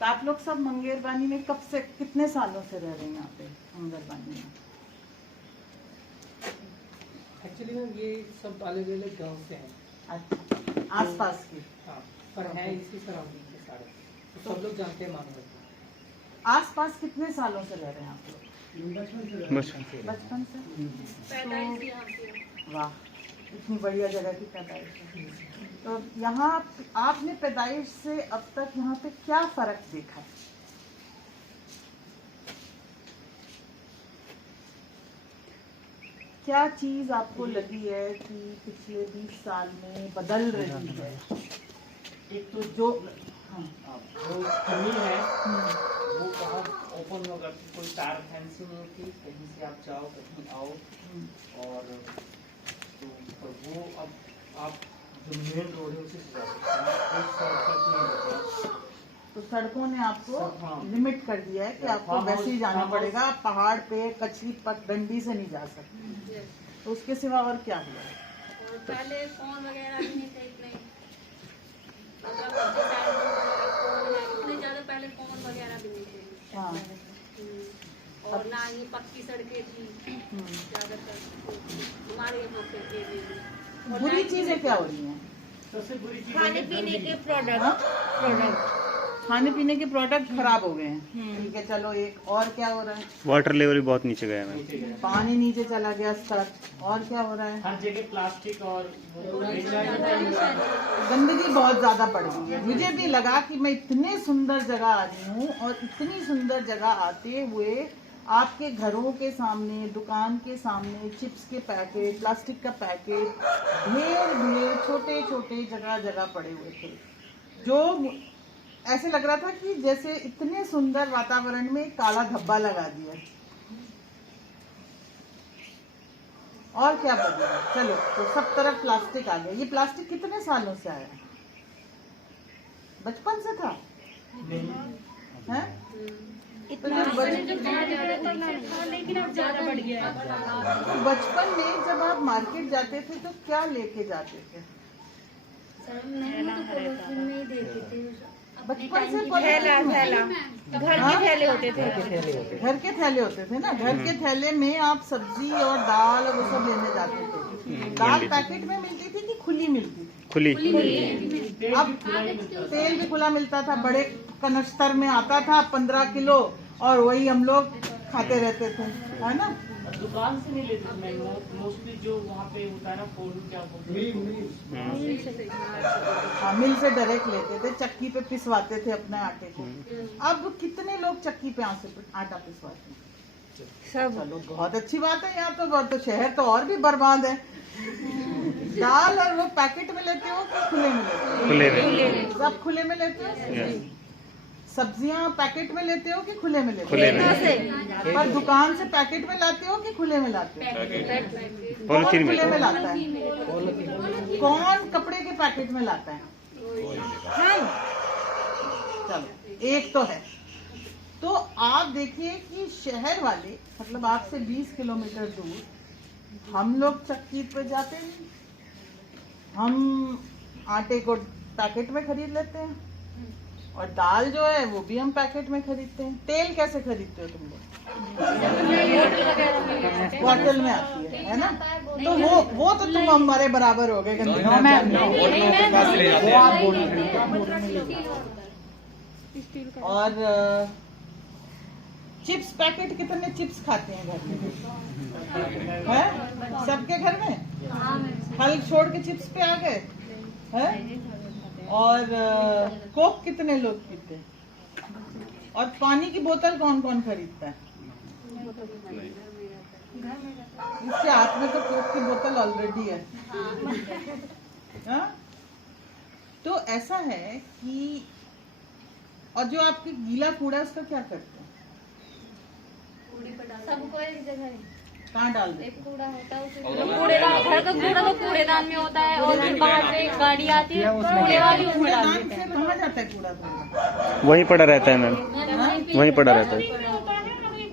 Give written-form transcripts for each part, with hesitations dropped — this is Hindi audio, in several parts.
तो आप लोग सब मंगेरबानी में कब से, कितने सालों से रह रहे हैं यहाँ पे मंगेरबानी में? एक्चुअली मैम ये सब अलग अलग गांव से हैं। अच्छा, आसपास के? हाँ, पर है इसी सराउंडिंग के सारे, तो सब लोग जानते हैं मानव। आसपास कितने सालों से रह रहे हैं आप लोग? बचपन से। तो वाह, इतनी बढ़िया जगह की पैदाइश है। तो यहाँ आपने पैदाइश से अब तक यहाँ पे क्या फर्क देखा है? क्या चीज आपको लगी है कि पिछले 20 साल में बदल रही है? एक तो जो कमी है वो बहुत ओपन होगा कि कोई तार फैंसी नहीं होती, कहीं से आप जाओ कहीं आओ, और तो वो अब आप जो मेन रोड है उसी से जा सकते हैं, एक शॉर्टकट नहीं होता। तो सड़कों ने आपको हाँ। लिमिट कर दिया है कि आपको वैसे ही जाना पड़ेगा, आप पहाड़ पे कचरी पगडंडी से नहीं जा सकते। तो उसके सिवा और क्या हुआ? और पहले फोन वगैरह भी नहीं थे इतने, इतने ज्यादा पहले फोन वगैरह भी नहीं थे। हाँ। और ना ही पक्की सड़कें थी ज्यादातर, हमारे यहाँ बुरी चीजें क्या हो रही हैं? सबसे बुरी चीज खाने पीने के प्रोडक्ट खाने पीने के प्रोडक्ट खराब हो गए हैं। ठीक है, चलो एक और क्या हो रहा है? वाटर लेवल भी बहुत नीचे गया है, पानी नीचे चला गया स्तर। और क्या हो रहा है? हर जगह प्लास्टिक और गंदगी बहुत ज्यादा बढ़ गई है। मुझे भी लगा कि मैं इतने सुंदर जगह आ रही हूँ और इतनी सुंदर जगह आते हुए आपके घरों के सामने, दुकान के सामने चिप्स के पैकेट, प्लास्टिक का पैकेट, ढेर ढेर छोटे छोटे जगह जगह पड़े हुए थे, जो ऐसे लग रहा था कि जैसे इतने सुंदर वातावरण में काला धब्बा लगा दिया। और क्या बदला? चलो, तो सब तरफ प्लास्टिक आ गया। ये प्लास्टिक कितने सालों से आया? बचपन से था? हैं? तो लेकिन अब ज्यादा बढ़ गया है। तो बचपन में जब आप मार्केट जाते थे तो क्या लेके जाते थे? नहीं देते थे बचपन से थैला घर के थैले होते थे। घर के थैले होते थे ना, घर के थैले में आप सब्जी और दाल और वो सब लेने जाते थे। दाल पैकेट में मिलती थी कि खुली मिलती थी? खुली। अब तेल भी खुला मिलता था, बड़े कनस्तर में आता था 15 किलो, और वही हम लोग खाते रहते थे, है ना? दुकान से नहीं लेते थे मैं, मोस्टली जो वहाँ पे होता है ना, फोन क्या बोलते हैं, हाँ, मिल से डायरेक्ट लेते थे, चक्की पे पिसवाते थे अपने आटे को। अब कितने लोग चक्की पे आटा पिसवाते हैं? सब। चलो, बहुत अच्छी बात है। यहाँ तो बहुत, तो शहर तो और भी बर्बाद है। दाल और वो पैकेट में लेते हो कि खुले में लेते हो? खुले में। सब खुले में लेते हो? सब्जियां पैकेट में लेते हो कि खुले में लेते हो? खुले में। पर दुकान से पैकेट में लाते हो कि खुले में लाते हो? कौन पॉलिथीन खुले में में। लाता है? कौन कपड़े के पैकेट में लाता है? चलो, एक तो है। तो आप देखिए कि शहर वाले, मतलब आपसे 20 किलोमीटर दूर, हम लोग चक्की पे जाते हैं, हम आटे को पैकेट में खरीद लेते हैं, और दाल जो है वो भी हम पैकेट में खरीदते हैं। तेल कैसे खरीदते हो तुम लोग? बॉटल में आती है ना? तो वो तो तुम हमारे बराबर हो गए। और चिप्स पैकेट, कितने चिप्स खाते हैं घर में? है सबके घर में? फल छोड़ के चिप्स पे आ गए हैं? और कोक कितने लोग पीते हैं? और पानी की बोतल कौन कौन खरीदता है? इसके हाथ में तो कोक की बोतल ऑलरेडी है। हाँ? तो ऐसा है कि, और जो आपके गीला कूड़ा है उसका क्या करते हैं? सबको एक जगह कहाँ डाल देते एक कूड़ा होता है, कूड़ेदान, घर का कूड़ा तो कूड़ेदान में होता है, और फिर बाहर से एक गाड़ी आती है कूड़े वाली, उसमें डाल हैं? देते हैं। कहाँ जाता है कूड़ा तो? वहीं पड़ा रहता है मैम, वहीं पड़ा रहता है।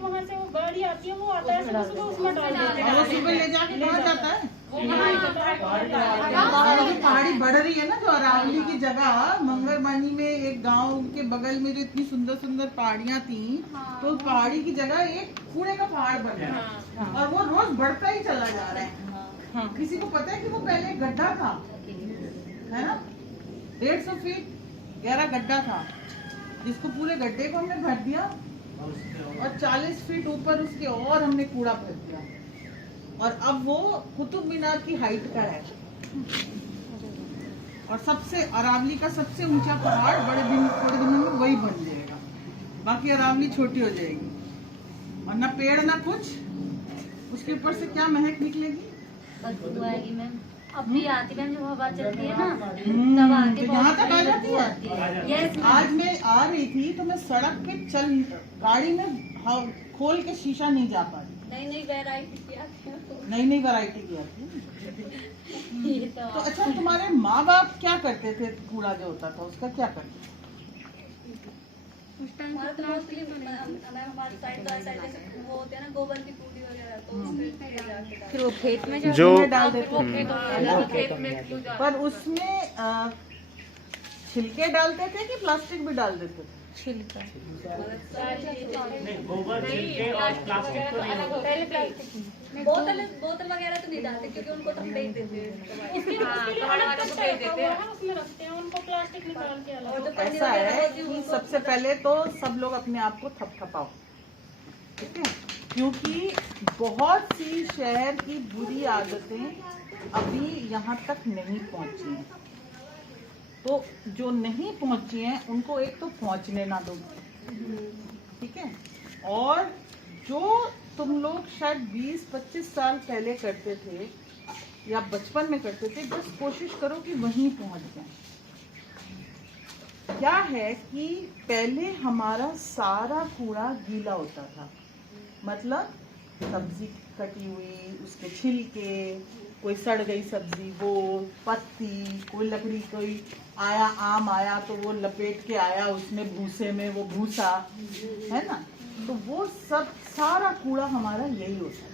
वहाँ से वो गाड़ी आती है, वो आता है, उसमें डाल देते हैं। और वो सुबह ले जाके कहाँ जाता है? पहाड़ी हमारी बढ़ रही है ना, जो अरावली की जगह मंगरबानी में एक गांव के बगल में जो इतनी सुंदर सुंदर पहाड़ियां थी, तो उस पहाड़ी की जगह एक कूड़े का पहाड़ बन रहा है और वो रोज बढ़ता ही चला जा रहा है। किसी को पता है कि वो पहले गड्ढा था, है ना, 150 फीट गहरा गड्ढा था, जिसको पूरे गड्ढे को हमने भर दिया और 40 फीट ऊपर उसके और हमने कूड़ा भर दिया और अब वो कुतुब मीनार की हाइट का है और सबसे अरावली का सबसे ऊंचा पहाड़ थोड़े दिनों में वही बन जाएगा, बाकी अरावली छोटी हो जाएगी और ना पेड़ ना कुछ, उसके ऊपर से क्या महक निकलेगी, बदबू आएगी मैम। अब भी आती मैम, जब हवा चलती है ना तब आके तो यहाँ तक आ जाती है। यस आज मैं आ रही थी तो मैं सड़क पे गाड़ी में खोल के शीशा नहीं जा पा रही, नई नई वैरायटी नई वैरायटी की आती ये तो अच्छा, तुम्हारे माँ बाप क्या करते थे, कूड़ा जो होता था उसका क्या करते थे? हमारा तो मोस्टली हमारे साइड तो ऐसा जैसे वो होते हैं ना गोबर की पूड़ी वगैरह, तो उसमें जाके फिर वो खेत में जो डाल देते वो हैं। खेत में क्यों जा पर उसमें छिलके डालते थे कि प्लास्टिक भी डाल देते थे? छिलका नहीं, गोबर छिलके और प्लास्टिक तो नहीं होता। पहले प्लास्टिक बोतल वगैरह तो नहीं डालते क्योंकि उनको तो हम बेच देते हैं। और जो पन्नी ऐसा वगैरह है होती है कि उनको सबसे पहले तो सब लोग अपने आप को थपथपाओ, ठीक है, क्योंकि बहुत सी शहर की बुरी आदतें अभी यहाँ तक नहीं पहुँची हैं, तो जो नहीं पहुँची हैं उनको एक तो पहुँचने ना दो, ठीक है, और जो तुम लोग शायद 20-25 साल पहले करते थे या बचपन में करते थे, बस कोशिश करो कि वहीं पहुँच जाए। क्या है कि पहले हमारा सारा कूड़ा गीला होता था, मतलब सब्जी कटी हुई, उसके छिलके, कोई सड़ गई सब्जी, वो पत्ती, कोई लकड़ी, कोई आया आम आया तो वो लपेट के आया उसमें भूसे में, वो भूसा है ना, तो वो सब सारा कूड़ा हमारा यही होता है।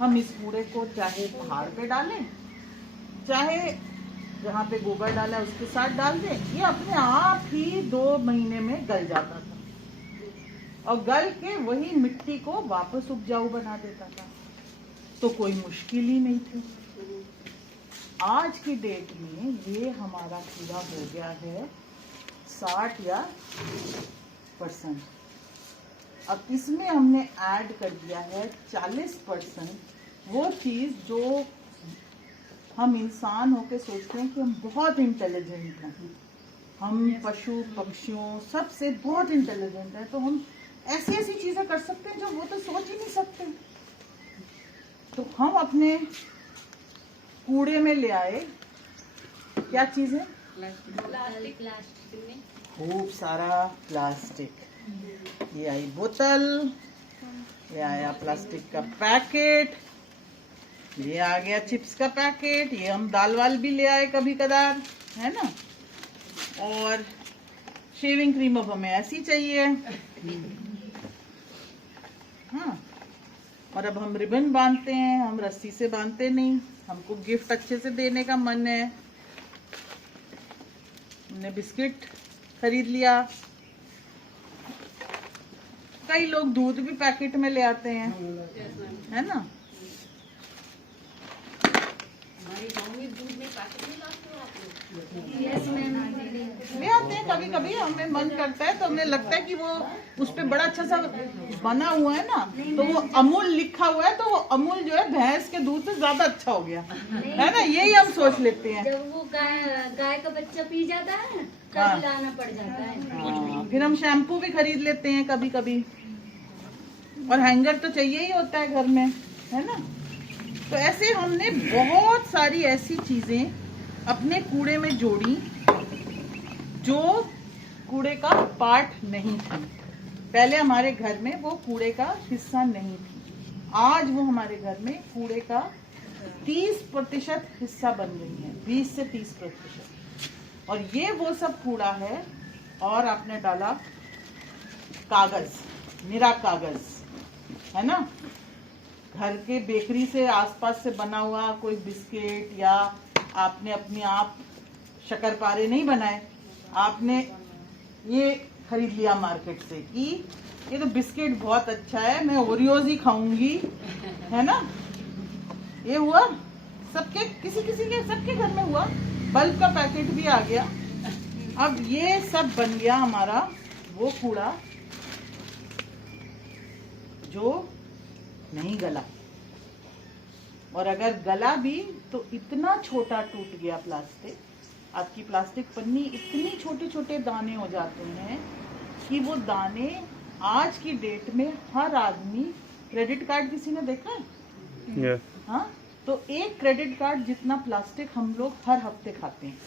हम इस कूड़े को चाहे पहाड़ पे डालें, चाहे जहाँ पे गोबर डाला उसके साथ डाल दें, ये अपने आप ही 2 महीने में गल जाता था और गल के वही मिट्टी को वापस उपजाऊ बना देता था, तो कोई मुश्किल ही नहीं थी। आज की डेट में ये हमारा कूड़ा हो गया है 60 या %। अब इसमें हमने ऐड कर दिया है 40% वो चीज़ जो हम इंसान होके सोचते हैं कि हम बहुत इंटेलिजेंट हैं, हम पशु पक्षियों सबसे बहुत इंटेलिजेंट हैं, तो हम ऐसी ऐसी चीज़ें कर सकते हैं जो वो तो सोच ही नहीं सकते। तो हम अपने कूड़े में ले आए क्या चीज़ है, प्लास्टिक में खूब सारा प्लास्टिक। ये आई बोतल, ये आया प्लास्टिक का पैकेट, ये आ गया चिप्स का पैकेट, ये हम दाल वाल भी ले आए कभी कदार, है ना, और शेविंग क्रीम अब हमें ऐसी चाहिए, हाँ, और अब हम रिबन बांधते हैं, हम रस्सी से बांधते नहीं, हमको गिफ्ट अच्छे से देने का मन है। हमने बिस्किट खरीद लिया, कई लोग दूध भी पैकेट में ले आते हैं, है ना, ले आते हैं कभी कभी, हमें मन करता है तो हमें लगता है कि वो उस पे बड़ा अच्छा सा बना हुआ है ना, तो वो अमूल लिखा हुआ है, तो वो अमूल जो है भैंस के दूध से ज्यादा अच्छा हो गया, है ना, यही हम सोच लेते हैं। जब वो गाय का बच्चा पी जाता है हाँ। तब लाना पड़ जाता है। हाँ, फिर हम शैम्पू भी खरीद लेते हैं कभी कभी, और हैंगर तो चाहिए ही होता है घर में, है ना, तो ऐसे हमने बहुत सारी ऐसी चीजें अपने कूड़े में जोड़ी जो कूड़े का पार्ट नहीं थी। पहले हमारे घर में वो कूड़े का हिस्सा नहीं थी, आज वो हमारे घर में कूड़े का 30% हिस्सा बन गई है, 20 से 30%। और ये वो सब कूड़ा है, और आपने डाला कागज, निरा कागज, है ना, घर के बेकरी से आसपास से बना हुआ कोई बिस्किट या आपने अपने आप शक्करपारे नहीं बनाए, आपने ये खरीद लिया मार्केट से कि ये तो बिस्किट बहुत अच्छा है, मैं ओरियोज ही खाऊंगी, है ना। ये हुआ सबके, किसी किसी के, सबके घर में हुआ। बल्ब का पैकेट भी आ गया। अब ये सब बन गया हमारा वो कूड़ा जो नहीं गला, और अगर गला भी तो इतना छोटा टूट गया प्लास्टिक, आपकी प्लास्टिक पन्नी इतनी छोटे छोटे दाने हो जाते हैं कि वो दाने आज की डेट में हर आदमी, क्रेडिट कार्ड किसी ने देखा है? या हाँ, तो एक क्रेडिट कार्ड जितना प्लास्टिक हम लोग हर हफ्ते खाते हैं।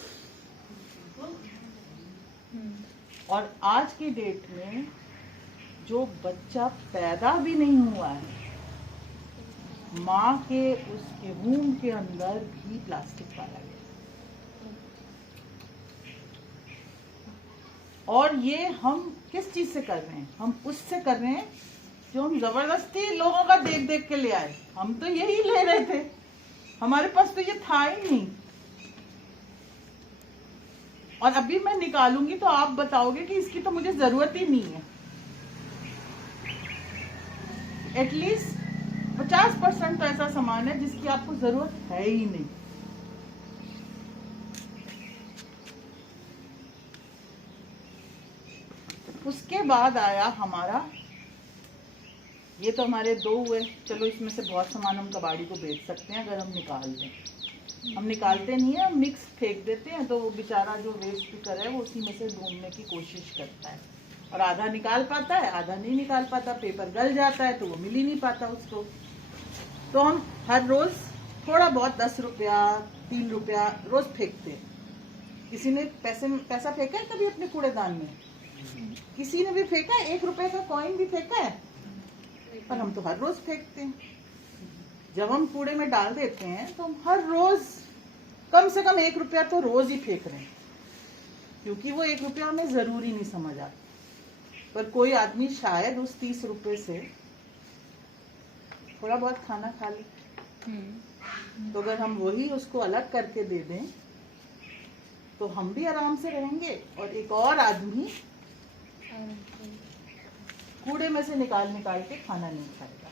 और आज की डेट में जो बच्चा पैदा भी नहीं हुआ है, माँ के उसके वूम के अंदर भी प्लास्टिक पाया गया। और ये हम किस चीज से कर रहे हैं? हम उससे कर रहे हैं जो हम जबरदस्ती लोगों का देख देख के ले आए। हम तो यही ले रहे थे, हमारे पास तो ये था ही नहीं। और अभी मैं निकालूंगी तो आप बताओगे कि इसकी तो मुझे जरूरत ही नहीं है। एटलीस्ट 50% तो ऐसा सामान है जिसकी आपको जरूरत है ही नहीं। उसके बाद आया हमारा, ये तो हमारे 2 हुए, चलो इसमें से बहुत सामान हम कबाड़ी को बेच सकते हैं अगर हम निकाल दें। हम निकालते नहीं है, हम मिक्स फेंक देते हैं, तो वो बेचारा जो वेस्ट पिकर है वो उसी में से ढूंढने की कोशिश करता है, और आधा निकाल पाता है, आधा नहीं निकाल पाता। पेपर गल जाता है तो वो मिल ही नहीं पाता उसको। तो हम हर रोज थोड़ा बहुत 10 रुपया 3 रुपया रोज फेंकते हैं। किसी ने पैसा फेंका है कभी अपने कूड़ेदान में? किसी ने भी फेंका है? 1 रुपए का कॉइन भी फेंका है? पर हम तो हर रोज फेंकते हैं। जब हम कूड़े में डाल देते हैं तो हम हर रोज कम से कम 1 रुपया तो रोज ही फेंक रहे हैं, क्योंकि वो 1 रुपया हमें जरूरी नहीं समझ आता। पर कोई आदमी शायद उस 30 रुपए से थोड़ा बहुत खाना खा ले, तो अगर हम वही उसको अलग करके दे दें तो हम भी आराम से रहेंगे, और एक और आदमी कूड़े में से निकाल निकाल के खाना नहीं खाएगा।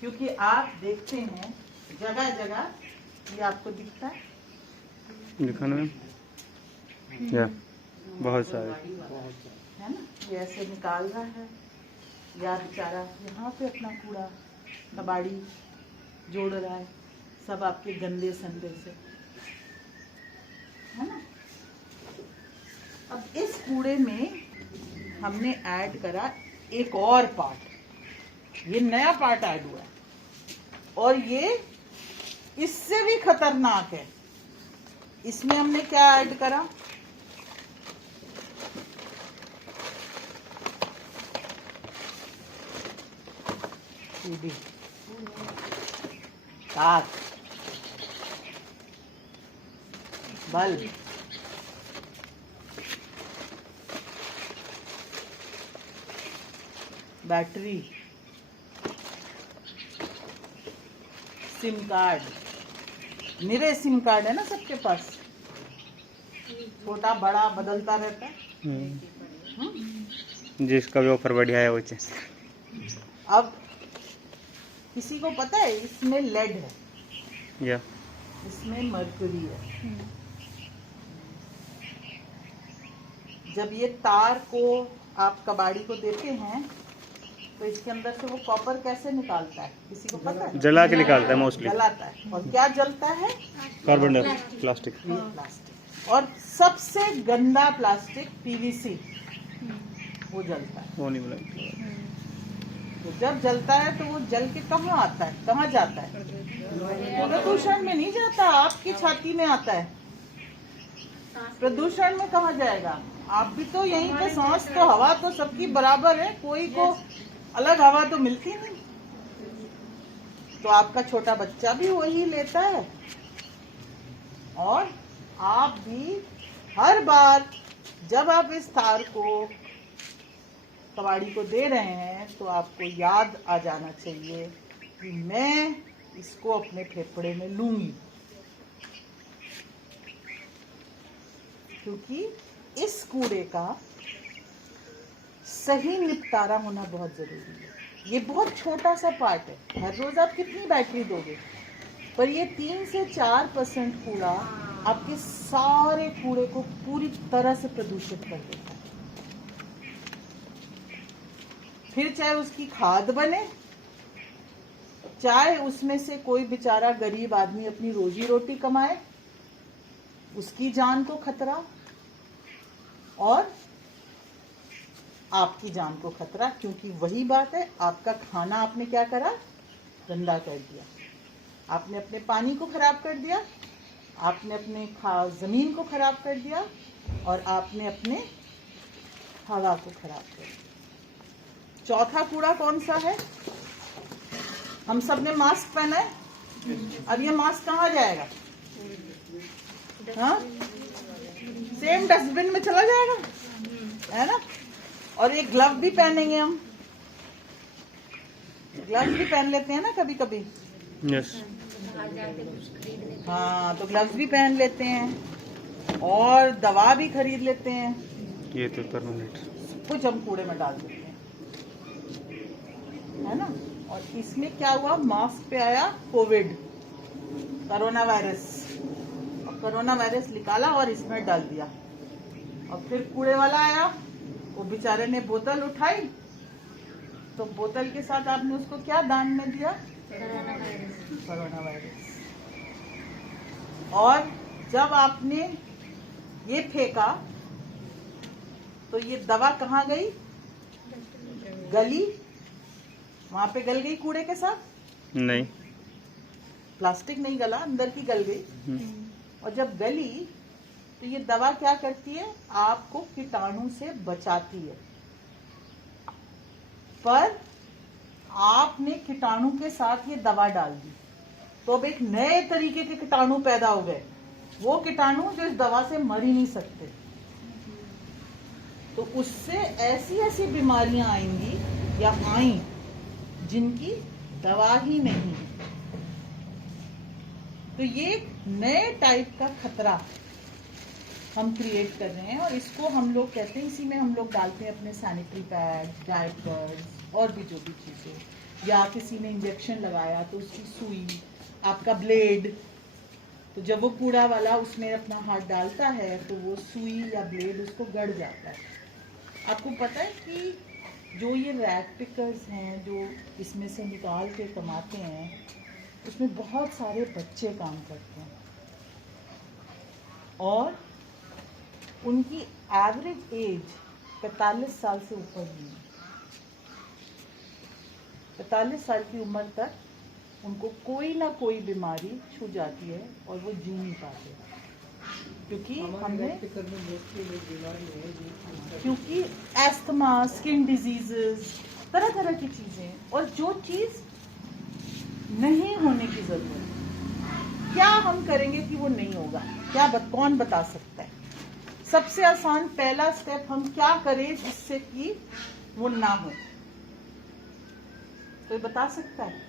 क्योंकि आप देखते हैं जगह जगह, ये आपको दिखता है दिखाना में, या बहुत सारे, है ना, ये ऐसे निकाल रहा है, या बेचारा यहाँ पे अपना कूड़ा कबाड़ी जोड़ रहा है, सब आपके गंदे संदे से, है ना। अब इस कूड़े में हमने ऐड करा एक और पार्ट, ये नया पार्ट ऐड हुआ है, और ये इससे भी खतरनाक है। इसमें हमने क्या ऐड करा? सीडी, तार, बल्ब, बैटरी, सिम कार्ड, निरे सिम कार्ड है ना सबके पास, छोटा बड़ा बदलता रहता है। जिसका भी ऑफर बढ़िया है वो चीज। अब किसी को पता है इसमें लेड है, या इसमें मरकरी है। जब ये तार को आप कबाड़ी को देते हैं तो इसके अंदर से वो कॉपर कैसे निकालता है, किसी को पता है? जला के निकालता है मोस्टली, जलाता है। और क्या जलता है? Carbon dioxide, plastic. प्लास्टिक। और सबसे गंदा प्लास्टिक पीवीसी, वो जलता है। वो नहीं बोला। तो जब जलता है तो वो जल के कहाँ आता है, कहाँ जाता है? प्रदूषण में नहीं जाता, आपकी छाती में आता है। प्रदूषण में कहाँ जाएगा? आप भी तो यहीं पे, सांस तो, हवा तो सबकी बराबर है, कोई को अलग हवा तो मिलती नहीं। तो आपका छोटा बच्चा भी वही लेता है, और आप भी हर बार जब आप इस तार को कबाड़ी को दे रहे हैं तो आपको याद आ जाना चाहिए कि मैं इसको अपने फेफड़े में लूंगी। क्योंकि इस कूड़े का सही निपटारा होना बहुत जरूरी है। ये बहुत छोटा सा पार्ट है, हर रोज आप कितनी बैटरी दोगे, पर ये 3 से 4% कूड़ा आपके सारे कूड़े को पूरी तरह से प्रदूषित कर देता है। फिर चाहे उसकी खाद बने, चाहे उसमें से कोई बेचारा गरीब आदमी अपनी रोजी रोटी कमाए, उसकी जान को खतरा और आपकी जान को खतरा, क्योंकि वही बात है, आपका खाना आपने क्या करा, गंदा कर दिया, आपने अपने पानी को खराब कर दिया, आपने अपने जमीन को खराब कर दिया और आपने अपने हवा को खराब कर दिया। चौथा कूड़ा कौन सा है? हम सब ने मास्क पहना है, अब ये मास्क कहाँ जाएगा? हाँ, सेम डस्टबिन में चला जाएगा, है ना। और ये ग्लव भी पहनेंगे, हम ग्लव्स भी पहन लेते हैं ना कभी कभी। यस। हाँ, तो ग्लव्स भी पहन लेते हैं और दवा भी खरीद लेते हैं, ये तो परमानेंट। कुछ हम कूड़े में डाल देते हैं, है ना। और इसमें क्या हुआ, मास्क पे आया कोविड, कोरोना वायरस, और कोरोना वायरस निकाला और इसमें डाल दिया। और फिर कूड़े वाला आया, वो बेचारे ने बोतल उठाई, तो बोतल के साथ आपने उसको क्या दान में दिया? Corona virus. और जब आपने ये फेंका तो ये दवा कहाँ गई? गली, वहां पे गल गई कूड़े के साथ? नहीं। प्लास्टिक नहीं गला, अंदर की गल गई। और जब गली तो ये दवा क्या करती है? आपको कीटाणु से बचाती है। पर आपने कीटाणु के साथ ये दवा डाल दी, तो अब एक नए तरीके के कीटाणु पैदा हो गए, वो कीटाणु जो इस दवा से मर ही नहीं सकते। तो उससे ऐसी ऐसी बीमारियां आएंगी या आई जिनकी दवा ही नहीं। तो ये एक नए टाइप का खतरा हम क्रिएट कर रहे हैं, और इसको हम लोग कहते हैं, इसी में हम लोग डालते हैं अपने सैनिटरी पैड, डायपर्स और भी जो भी चीजें, या किसी ने इंजेक्शन लगाया तो उसकी सुई, आपका ब्लेड, तो जब वो कूड़ा वाला उसमें अपना हाथ डालता है तो वो सुई या ब्लेड उसको गड़ जाता है। आपको पता है कि जो ये रैग पिकर्स हैं जो इसमें से निकाल के कमाते हैं, उसमें बहुत सारे बच्चे काम करते हैं और उनकी एवरेज एज 45 साल से ऊपर नहीं है। 45 साल की उम्र तक उनको कोई ना कोई बीमारी छू जाती है और वो जी नहीं पाते, क्योंकि हमने क्योंकि एस्थमा, स्किन डिजीजेस, तरह तरह की चीजें, और जो चीज नहीं होने की जरूरत, क्या हम करेंगे कि वो नहीं होगा? कौन बता सकता है? सबसे आसान पहला स्टेप हम क्या करें जिससे कि वो ना हो? कोई बता सकता है?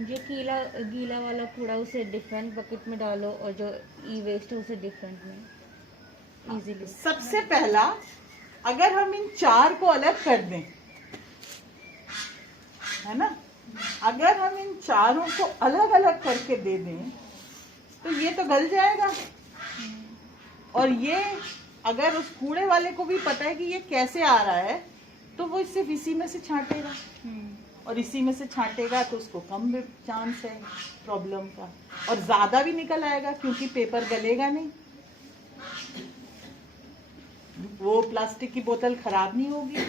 जो गीला वाला कूड़ा उसे डिफरेंट बकेट में डालो और जो ई वेस्ट है उसे डिफरेंट में इजीली। सबसे पहला, अगर हम इन चार को अलग कर दें, है ना, अगर हम इन चारों को अलग अलग करके दे दें तो ये तो गल जाएगा। और ये अगर उस कूड़े वाले को भी पता है कि ये कैसे आ रहा है, तो वो सिर्फ इसी में से छांटेगा, और इसी में से छांटेगा तो उसको कम चांस है प्रॉब्लम का, और ज्यादा भी निकल आएगा क्योंकि पेपर गलेगा नहीं, वो प्लास्टिक की बोतल खराब नहीं होगी,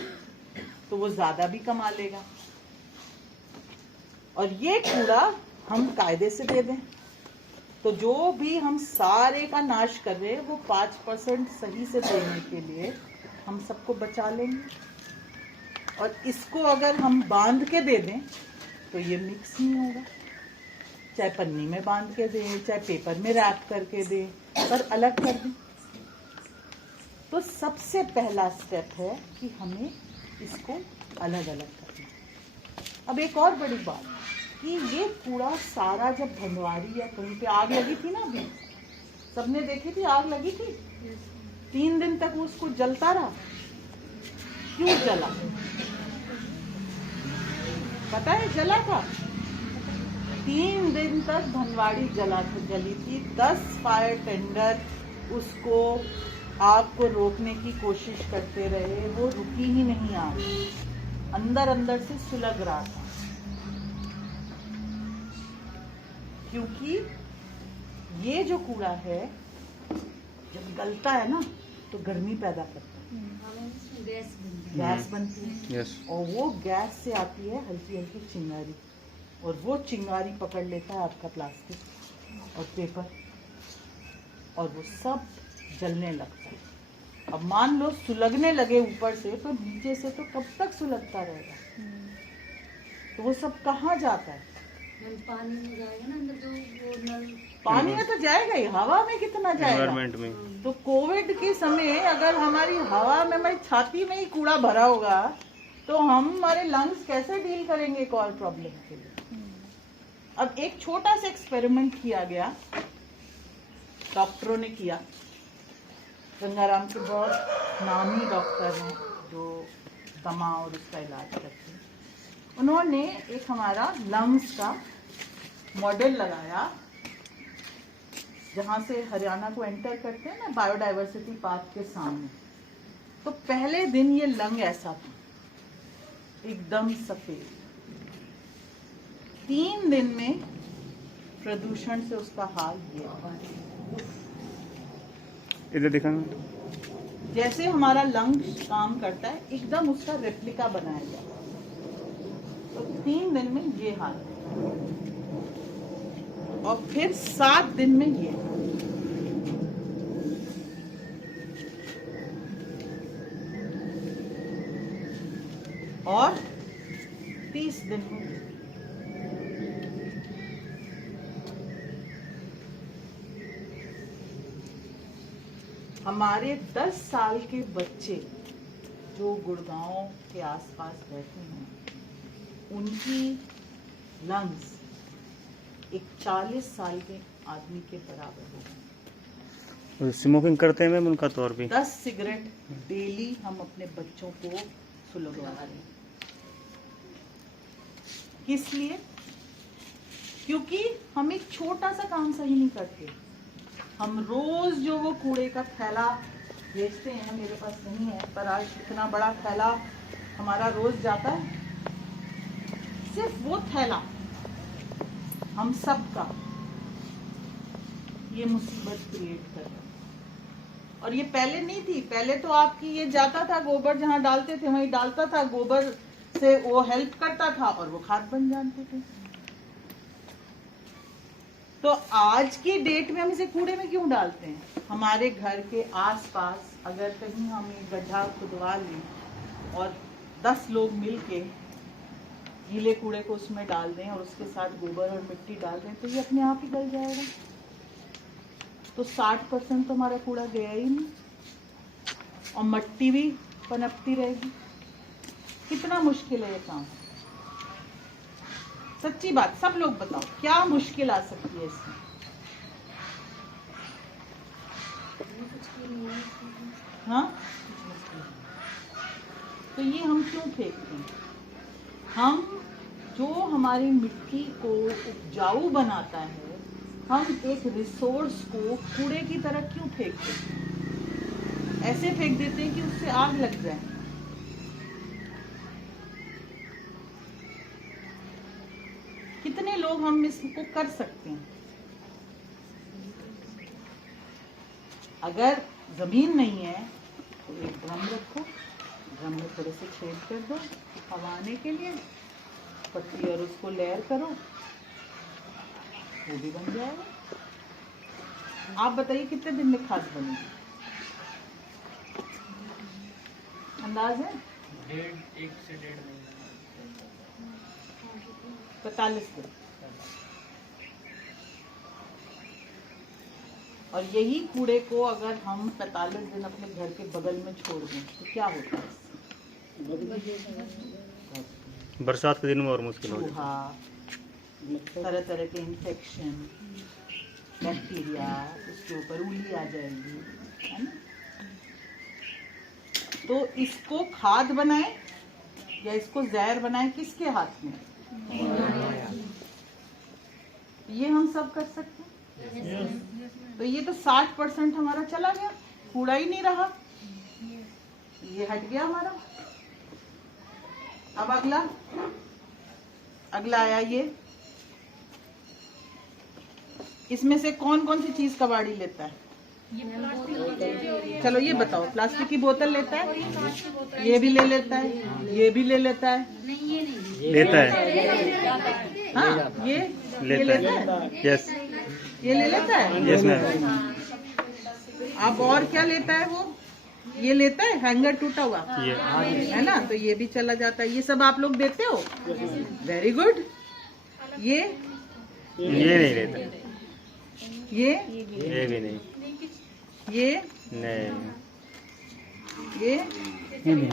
तो वो ज्यादा भी कमा लेगा। और ये कूड़ा हम कायदे से दे दें तो जो भी हम सारे का नाश कर रहे हैं वो 5% सही से देने के लिए हम सबको बचा लेंगे। और इसको अगर हम बांध के दे दें तो ये मिक्स नहीं होगा, चाहे पन्नी में बांध के दें, चाहे पेपर में रैप करके दें, पर अलग कर दें। तो सबसे पहला स्टेप है कि हमें इसको अलग अलग करना। अब एक और बड़ी बात कि ये कूड़ा सारा जब भंडवारी या कहीं पे आग लगी थी ना, अभी सबने देखी थी आग लगी थी, 3 दिन तक वो उसको जलता रहा। क्यों जला? पता है जला था? 3 दिन तक धनवाड़ी जली थी। 10 फायर टेंडर उसको आग को रोकने की कोशिश करते रहे, वो रुकी ही नहीं आग। अंदर अंदर से सुलग रहा था, क्योंकि ये जो कूड़ा है जब गलता है ना तो गर्मी पैदा करता है, गैस बनती है। यस। और वो गैस से आती है हल्की हल्की चिंगारी, और वो चिंगारी पकड़ लेता है आपका प्लास्टिक और पेपर, और वो सब जलने लगता है। अब मान लो सुलगने लगे ऊपर से, तो नीचे से तो कब तक सुलगता रहेगा? तो वो सब कहाँ जाता है? पानी में जाएगा ना अंदर, जो वो नल पानी में तो जाएगा ही, हवा में कितना जाएगा? एनवायरमेंट में। तो कोविड के समय अगर हमारी हवा में, हमारी छाती में ही कूड़ा भरा होगा, तो हम हमारे लंग्स कैसे डील करेंगे एक और प्रॉब्लम के लिए? अब एक छोटा सा एक्सपेरिमेंट किया गया, डॉक्टरों ने किया। गंगाराम के बहुत नामी डॉक्टर हैं जो दमा और उसका इलाज करते हैं। उन्होंने एक हमारा लंग्स का मॉडल लगाया, जहाँ से हरियाणा को एंटर करते हैं ना, बायोडाइवर्सिटी पार्क के सामने। तो पहले दिन ये लंग ऐसा था, एकदम सफेद। 3 दिन में प्रदूषण से उसका हाल ये हुआ। इधर दिखाना। जैसे हमारा लंग काम करता है, एकदम उसका रेप्लिका बनाया गया। तो 3 दिन में ये हाल, और फिर 7 दिन में ये, और 30 दिन में ये। हमारे 10 साल के बच्चे जो गुड़गांव के आसपास रहते हैं, उनकी लंग्स एक 40 साल के आदमी के बराबर होगा। स्मोकिंग करते हैं मैम, उनका तो और भी। 10 सिगरेट डेली हम अपने बच्चों को सुलगवा रहे हैं। किस लिए? क्योंकि हम एक छोटा सा काम सही नहीं करते। हम रोज जो वो कूड़े का थैला बेचते हैं, मेरे पास नहीं है, पर आज इतना बड़ा थैला हमारा रोज जाता है। सिर्फ वो थैला हम सब का ये मुसीबत क्रिएट कर रहा है। और ये पहले नहीं थी। पहले तो आपकी ये जाता था, गोबर जहां डालते थे वहीं डालता था, गोबर से वो हेल्प करता था और वो खाद बन जाते थे। तो आज की डेट में हम इसे कूड़े में क्यों डालते हैं? हमारे घर के आसपास अगर कहीं हम एक गड्ढा खुदवा लें और 10 लोग मिलके गीले कूड़े को उसमें डाल दें और उसके साथ गोबर और मिट्टी डाल दें, तो ये अपने आप ही गल जाएगा। तो 60% तो हमारा कूड़ा गया ही नहीं, और मिट्टी भी पनपती रहेगी। कितना मुश्किल है ये काम? सच्ची बात, सब लोग बताओ, क्या मुश्किल आ सकती है इसमें? हाँ, तो ये हम क्यों फेंकते हैं? हम जो हमारी मिट्टी को उपजाऊ बनाता है, हम एक रिसोर्स को कूड़े की तरह क्यों फेंकते हैं? ऐसे फेंक देते हैं कि उससे आग लग जाए। कितने लोग हम इसको कर सकते हैं? अगर जमीन नहीं है तो एक ड्रम रखो, ड्रम में थोड़े से छेद कर दो हवा आने के लिए, पत्ती और उसको लेयर करो, वो भी बन जाएगा। आप बताइए कितने दिन में खाद बनेगी? अंदाज है? 1 से 1.5 महीना। 45 दिन। और यही कूड़े को अगर हम 45 दिन अपने घर के बगल में छोड़ दें तो क्या होता है? बरसात के दिन में और मुश्किल हो जाता चूहा, तरह तरह के इन्फेक्शन, बैक्टीरिया, उसके ऊपर उंगली आ जाएगी, है ना? तो इसको खाद बनाए या इसको जहर बनाए, किसके हाथ में? ये हम सब कर सकते हैं। तो ये तो 60% हमारा चला गया, कूड़ा ही नहीं रहा, ये हट गया हमारा। अब अगला आया ये, इसमें से कौन कौन सी चीज कबाड़ी लेता है? चलो ये बताओ, प्लास्टिक की बोतल लेता है, ये भी ले लेता है, ये भी ले लेता है, लेता है। हाँ ये लेता है। यस ये ले लेता है। Yes ma'am. अब और क्या लेता है वो? ये लेता है हैंगर टूटा हुआ, ये है ना, तो ये भी चला जाता है। ये सब आप लोग देते हो, वेरी गुड। ये नहीं लेता, ये भी नहीं, ये नहीं,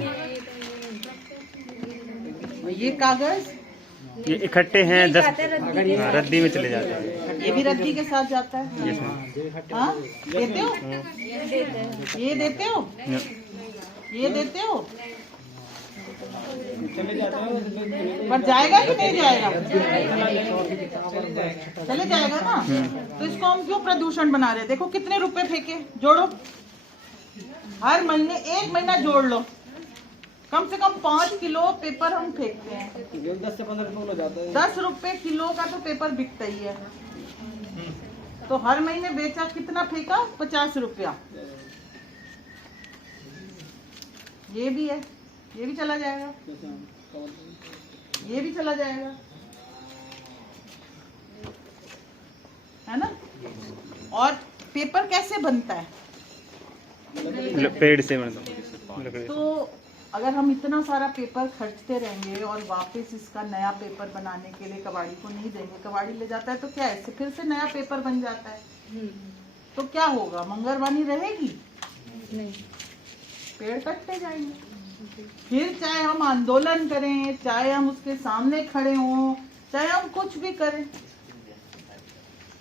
ये कागज, ये इकट्ठे हैं 10, रद्दी में चले जाते हैं। ये भी रद्दी के साथ जाता है। Yes ma'am. हाँ देते हो, ये देते हो, ये देते हो, पर जाएगा कि नहीं जाएगा? चले जाएगा ना। तो इसको हम क्यों प्रदूषण बना रहे हैं? देखो कितने रुपए फेंके, जोड़ो, हर महीने 1 महीना जोड़ लो, कम से कम 5 किलो पेपर हम फेंकते हैं। 10 से 15 रुपए हो जाता है। 10 रुपए किलो का तो पेपर बिकता ही है। तो हर महीने बेचा, कितना फेंका? 50 रुपया। ये भी है, ये भी चला जाएगा, ये भी चला जाएगा, है ना। और पेपर कैसे बनता है? पेड़ से मतलब। तो अगर हम इतना सारा पेपर खर्चते रहेंगे और वापस इसका नया पेपर बनाने के लिए कबाड़ी को नहीं देंगे, कबाड़ी ले जाता है तो क्या है, फिर से नया पेपर बन जाता है। तो क्या होगा? मंगरवानी रहेगी नहीं, पेड़ कटते जाएंगे। फिर चाहे हम आंदोलन करें, चाहे हम उसके सामने खड़े हों, चाहे हम कुछ भी करें,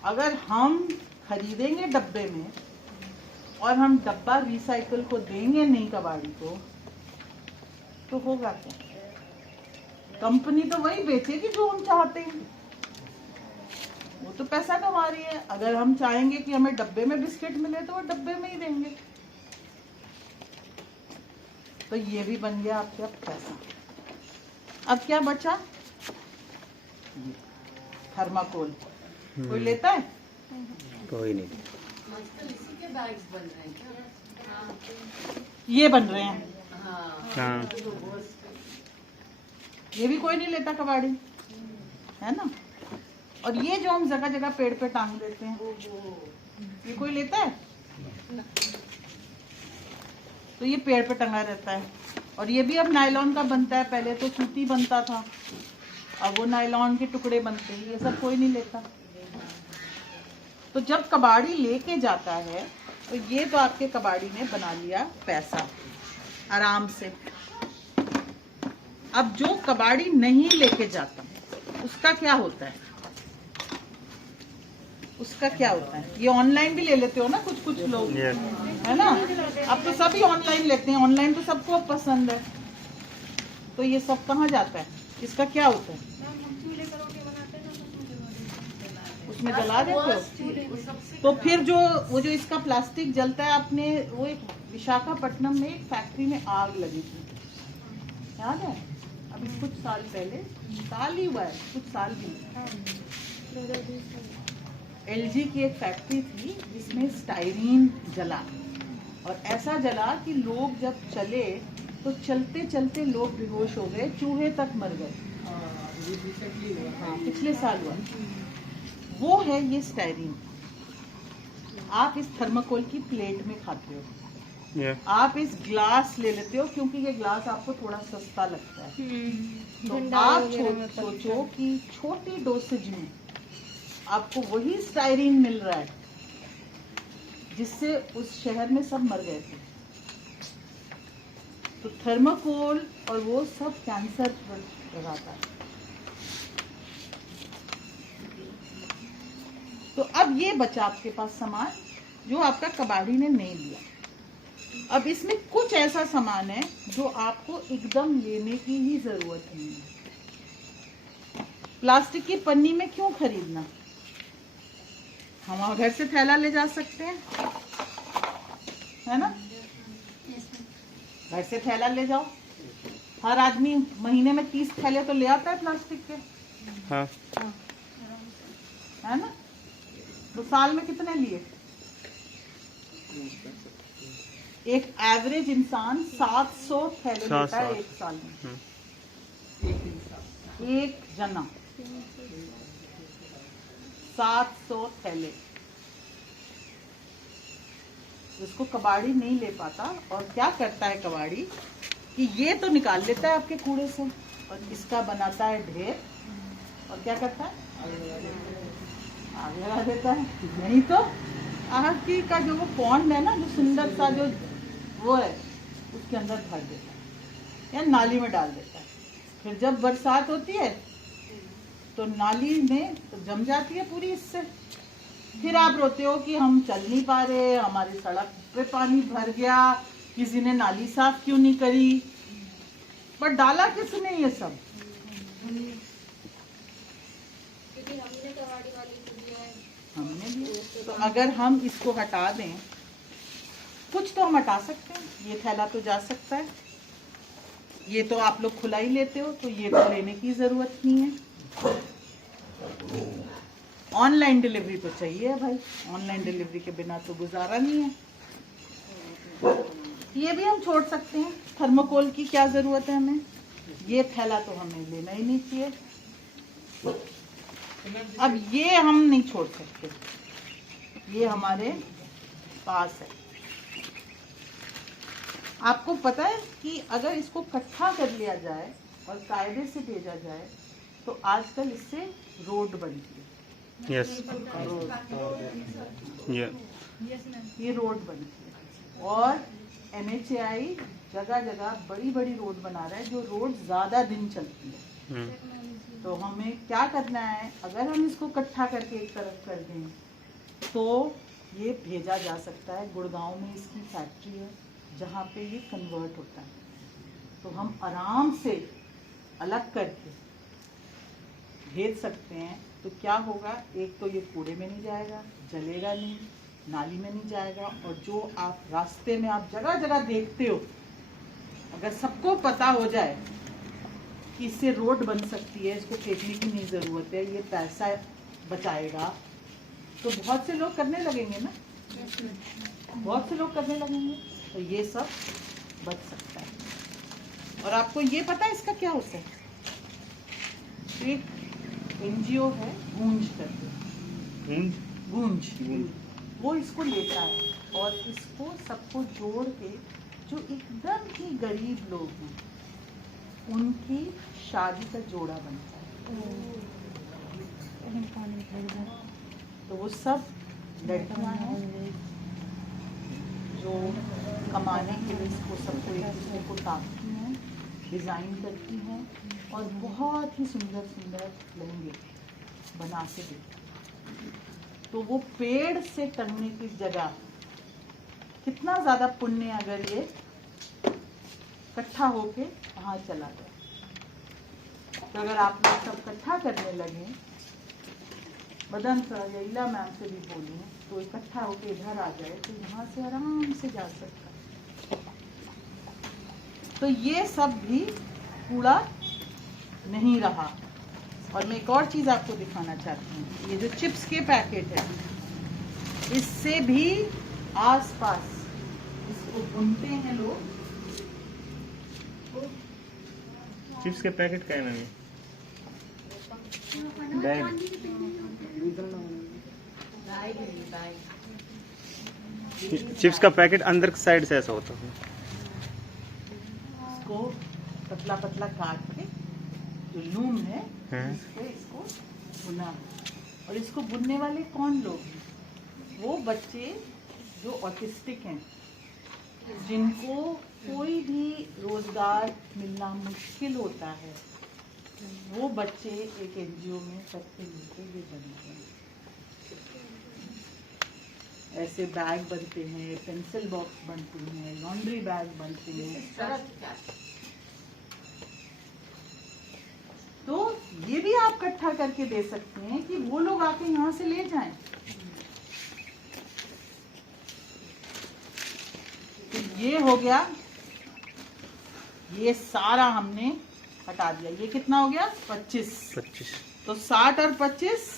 अगर हम खरीदेंगे डब्बे में और हम डब्बा रिसाइकल को देंगे नहीं कबाड़ी को, तो होगा क्या? कंपनी तो वही बेचेगी जो हम चाहते हैं, वो तो पैसा कमा रही है। अगर हम चाहेंगे कि हमें डब्बे में बिस्किट मिले तो वो डब्बे में ही देंगे। तो ये भी बन गया आपका पैसा। अब क्या बचा? थर्माकोल। कोई लेता है? कोई नहीं। ये बन रहे हैं, हाँ ये भी कोई नहीं लेता कबाड़ी, है ना। और ये जो हम जगह जगह पेड़ पे टांग देते हैं, ये कोई लेता है? तो ये पेड़ पे टंगा रहता है। और ये भी अब नायलॉन का बनता है, पहले तो सूती बनता था, अब वो नायलॉन के टुकड़े बनते हैं। ये सब कोई नहीं लेता। तो जब कबाड़ी लेके जाता है तो ये तो आपके कबाड़ी ने बना लिया पैसा आराम से। अब जो कबाड़ी नहीं लेके जाता उसका क्या होता है? उसका क्या होता है? ये ऑनलाइन भी ले लेते हो ना कुछ कुछ लोग, है ना। अब तो सभी ऑनलाइन लेते हैं, ऑनलाइन तो सबको पसंद है। तो ये सब कहाँ जाता है? इसका क्या होता है? उसमें जला देते हो। तो फिर जो वो जो इसका प्लास्टिक जलता है, आपने वो एक विशाखापट्टनम में एक फैक्ट्री में आग लगी थी, याद है? अभी कुछ साल पहले, साल ही हुआ है, कुछ साल भी। LG की एक फैक्ट्री थी जिसमें स्टाइरीन जला, और ऐसा जला कि लोग जब चले तो चलते चलते लोग बेहोश हो गए, चूहे तक मर गए। हाँ, पिछले साल हुआ। वो है ये स्टाइरीन। आप इस थर्माकोल की प्लेट में खाते हो, आप इस ग्लास ले लेते हो क्योंकि ये ग्लास आपको थोड़ा सस्ता लगता है। तो आप सोचो कि छोटी डोसेज में आपको वही स्टाइरीन मिल रहा है जिससे उस शहर में सब मर गए थे। तो थर्माकोल और वो सब कैंसर लगाता है। तो अब ये बचा आपके पास सामान जो आपका कबाड़ी ने नहीं लिया। अब इसमें कुछ ऐसा सामान है जो आपको एकदम लेने की ही जरूरत नहीं है। प्लास्टिक की पन्नी में क्यों खरीदना, हम घर से थैला ले जा सकते हैं, है ना। घर से थैला ले जाओ, हर आदमी महीने में 30 थैले तो ले आता है प्लास्टिक के, हाँ है ना। तो साल में कितने लिए, एक एवरेज इंसान 700 थैले लेता है 700 एक साल में, एक जना 700 थैले। इसको कबाड़ी नहीं ले पाता, और क्या करता है कबाड़ी कि ये तो निकाल लेता है आपके कूड़े से और इसका बनाता है ढेर, और क्या करता है आगे लगा देता है। नहीं तो आपकी का जो वो पॉन्ड है ना, जो सुंदर सा जो वो है, उसके अंदर भर देता है या नाली में डाल देता है। फिर जब बरसात होती है तो नाली में तो जम जाती है पूरी इससे। फिर आप रोते हो कि हम चल नहीं पा रहे, हमारी सड़क पे पानी भर गया, किसी ने नाली साफ क्यों नहीं करी। पर डाला किसने ये सब, हमने दिया। तो अगर हम इसको हटा दें, कुछ तो हम हटा सकते हैं। ये थैला तो जा सकता है, ये तो आप लोग खुला ही लेते हो, तो ये तो लेने की जरूरत नहीं है। ऑनलाइन डिलीवरी तो चाहिए भाई, ऑनलाइन डिलीवरी के बिना तो गुजारा नहीं है। ये भी हम छोड़ सकते हैं, थर्मोकोल की क्या जरूरत है हमें, ये थैला तो हमें लेना ही नहीं चाहिए। अब ये हम नहीं छोड़ सकते, ये हमारे पास है। आपको पता है कि अगर इसको इकट्ठा कर लिया जाए और कायदे से भेजा जाए तो आजकल इससे रोड बनती है। यस ये रोड बनती है, और NHAI जगह जगह बड़ी बड़ी रोड बना रहा है, जो रोड ज्यादा दिन चलती है। तो हमें क्या करना है, अगर हम इसको इकट्ठा करके एक तरफ कर दें तो ये भेजा जा सकता है। गुड़गांव में इसकी फैक्ट्री है जहाँ पे ये कन्वर्ट होता है, तो हम आराम से अलग करके भेज सकते हैं। तो क्या होगा, एक तो ये कूड़े में नहीं जाएगा, जलेगा नहीं, नाली में नहीं जाएगा, और जो आप रास्ते में आप जगह जगह देखते हो, अगर सबको पता हो जाए कि इससे रोड बन सकती है, इसको फेंकने की नहीं ज़रूरत है, ये पैसा बचाएगा, तो बहुत से लोग करने लगेंगे ना, बहुत से लोग करने लगेंगे, तो ये सब बच सकता है। और आपको ये पता है इसका क्या होता है, एक NGO है गूंज करके, गूंज, वो इसको लेता है और इसको सबको जोड़ के जो एकदम ही गरीब लोग हैं उनकी शादी का जोड़ा बनता है। तो वो सब लड़कियां हैं जो कमाने के लिए इसको सबको एक दूसरे को ताकती हैं, डिज़ाइन करती हैं, और बहुत ही सुंदर सुंदर लहंगे बना के देती हैं। तो वो पेड़ से टंगने की जगह कितना ज़्यादा पुण्य अगर ये इकट्ठा होके वहाँ चला जाए। तो अगर आप लोग सब इकट्ठा करने लगे, मदन सर या इला मैम से भी बोलें तो इकट्ठा होके इधर आ जाए तो यहाँ से आराम से जा सकता है। तो ये सब भी कूड़ा नहीं रहा। और मैं एक और चीज़ आपको दिखाना चाहती हूँ, ये जो चिप्स के पैकेट है, इससे भी आसपास इसको बुनते हैं लोग। चिप्स के पैकेट का है ना, बैग, चिप्स का पैकेट अंदर साइड से ऐसा होता है। इसको पतला पतला काट के जो लूम है इसको बुना, और इसको बुनने वाले कौन लोग हैं, वो बच्चे जो ऑटिस्टिक हैं, जिनको कोई भी रोजगार मिलना मुश्किल होता है, वो बच्चे एक NGO में सबसे मिलकर ये बनते हैं। ऐसे बैग बनते हैं, पेंसिल बॉक्स बनते हैं, लॉन्ड्री बैग बनते हैं। तो ये भी आप इकट्ठा करके दे सकते हैं कि वो लोग आके यहाँ से ले जाएं। तो ये हो गया, ये सारा हमने हटा दिया। ये कितना हो गया? 25। तो 60 और 25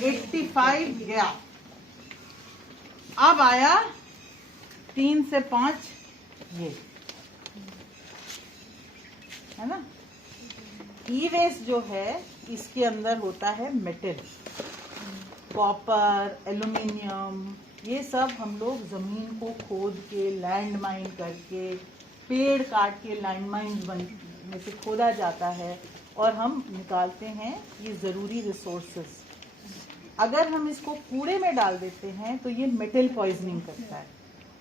85 गया। अब आया 3 से 5 ये, है ना। ई वेस्ट जो है इसके अंदर होता है मेटल, कॉपर, एल्युमिनियम, ये सब हम लोग जमीन को खोद के लैंड माइन करके, पेड़ काट के लैंड माइन में से खोदा जाता है और हम निकालते हैं ये ज़रूरी रिसोर्सेस। अगर हम इसको कूड़े में डाल देते हैं तो ये मेटल पॉइजनिंग करता है,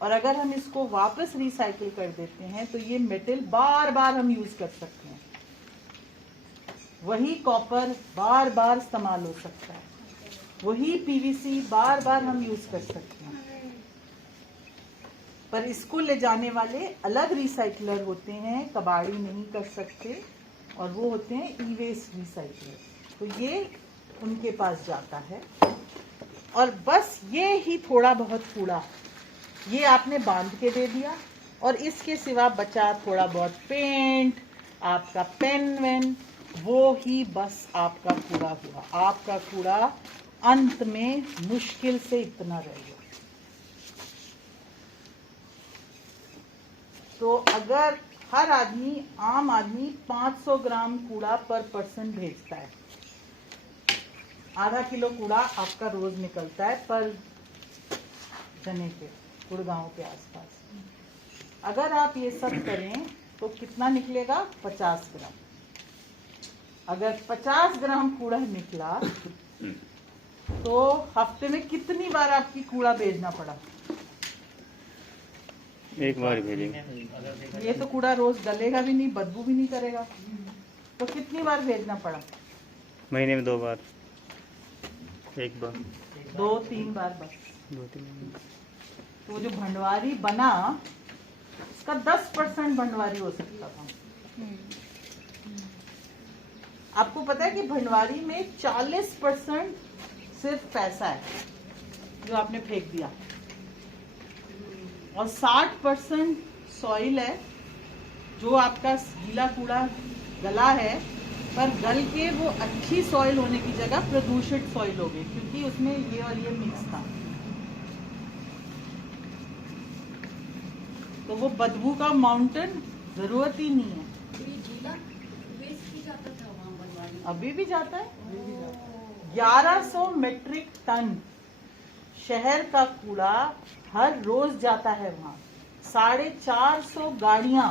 और अगर हम इसको वापस रिसाइकिल कर देते हैं तो ये मेटल बार बार हम यूज कर सकते हैं। वही कॉपर बार बार इस्तेमाल हो सकता है, वही पीवीसी बार बार हम यूज कर सकते हैं। पर इसको ले जाने वाले अलग रिसाइकलर होते हैं, कबाड़ी नहीं कर सकते, और वो होते हैं ई वेस्ट रिसाइकलर। तो ये उनके पास जाता है। और बस ये ही थोड़ा बहुत कूड़ा ये आपने बांध के दे दिया, और इसके सिवा बचा थोड़ा बहुत पेंट, आपका पेन वेन, वो ही बस आपका कूड़ा हुआ। आपका कूड़ा अंत में मुश्किल से इतना रह गया। तो अगर हर आदमी, आम आदमी 500 ग्राम कूड़ा पर पर्सन भेजता है, आधा किलो कूड़ा आपका रोज निकलता है पर जने के गुड़गांव के आसपास। अगर आप ये सब करें तो कितना निकलेगा? 50 ग्राम। अगर 50 ग्राम कूड़ा निकला तो हफ्ते में कितनी बार आपकी कूड़ा भेजना पड़ा? एक बार भेजेंगे। ये तो कूड़ा रोज गलेगा भी नहीं, बदबू भी नहीं करेगा, तो कितनी बार भेजना पड़ा? महीने में 2 बार, 1 बार, 2-3 बार बस। 2-3। तो जो भंडवारी बना उसका 10% भंडवारी हो सकता था। आपको पता है कि भंडवारी में 40% सिर्फ पैसा है जो आपने फेंक दिया, और 60% सॉइल है जो आपका गीला कूड़ा गला है, पर गल के वो अच्छी सॉइल होने की जगह प्रदूषित सॉइल हो गई, क्योंकि उसमें ये और ये मिक्स था। तो वो बदबू का माउंटेन जरूरत ही नहीं है। अभी भी जाता है। 1100 मीट्रिक टन शहर का कूड़ा हर रोज जाता है वहाँ। 450 गाड़ियां,